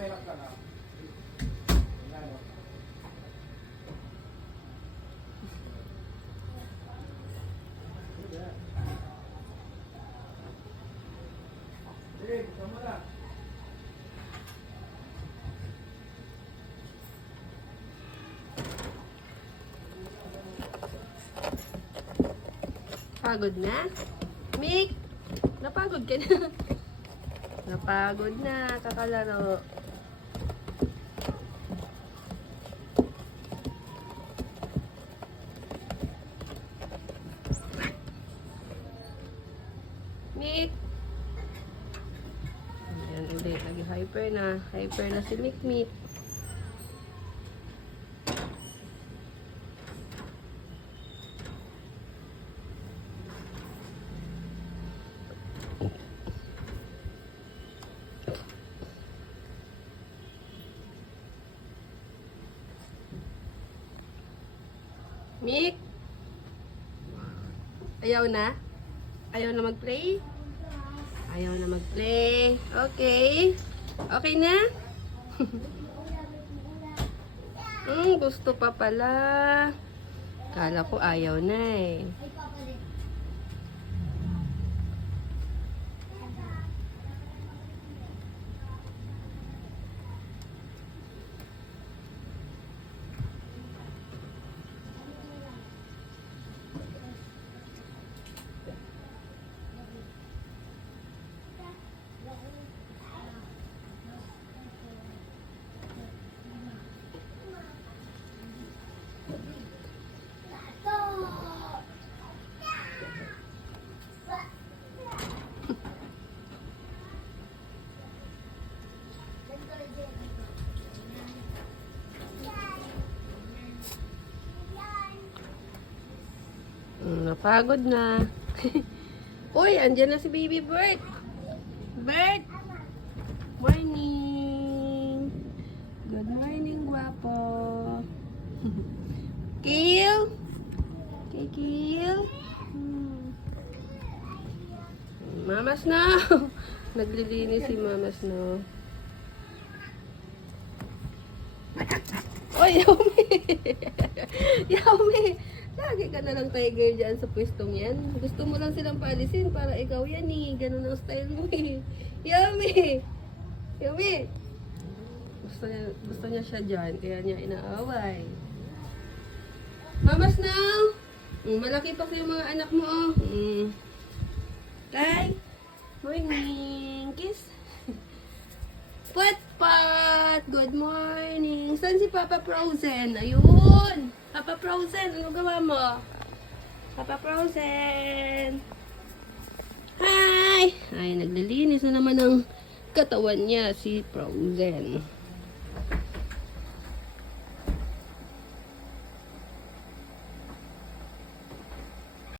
May lock ka na. Sige, buksan mo na. Pagod na? Mick, napagod ka na? Napagod na, kakalaro. Mick! Ayan ulit, nag-hyper na. Hyper na si Mick Mick. Mick? Ayaw na? Ayaw na mag-play? Ayaw na mag-play. Okay. Okay na? Gusto pa pala. Kala ko ayaw na eh. Napagod na. Uy, andyan na si Baby Bert. Bert! Morning! Good morning, guwapo. Kale? Kale? Mama Snow! Naglilinis si Mama Snow. Uy, Yumi! Yumi! Lagi ka na lang tiger dyan sa pwestong yan. Gusto mo lang silang paalisin para ikaw yan eh. Ganun ang style mo eh. Yummy! Yummy! Gusto niya siya dyan. Kaya niya inaaway. Mama Snow! Malaki pa yung mga anak mo oh. Tay! Morning! Kiss! Pat! Good morning! Saan si Papa Frozen? Ayun! Papa Frozen, ano gawa mo? Papa Frozen! Hi! Ay, naglilinis na naman ng katawan niya si Frozen.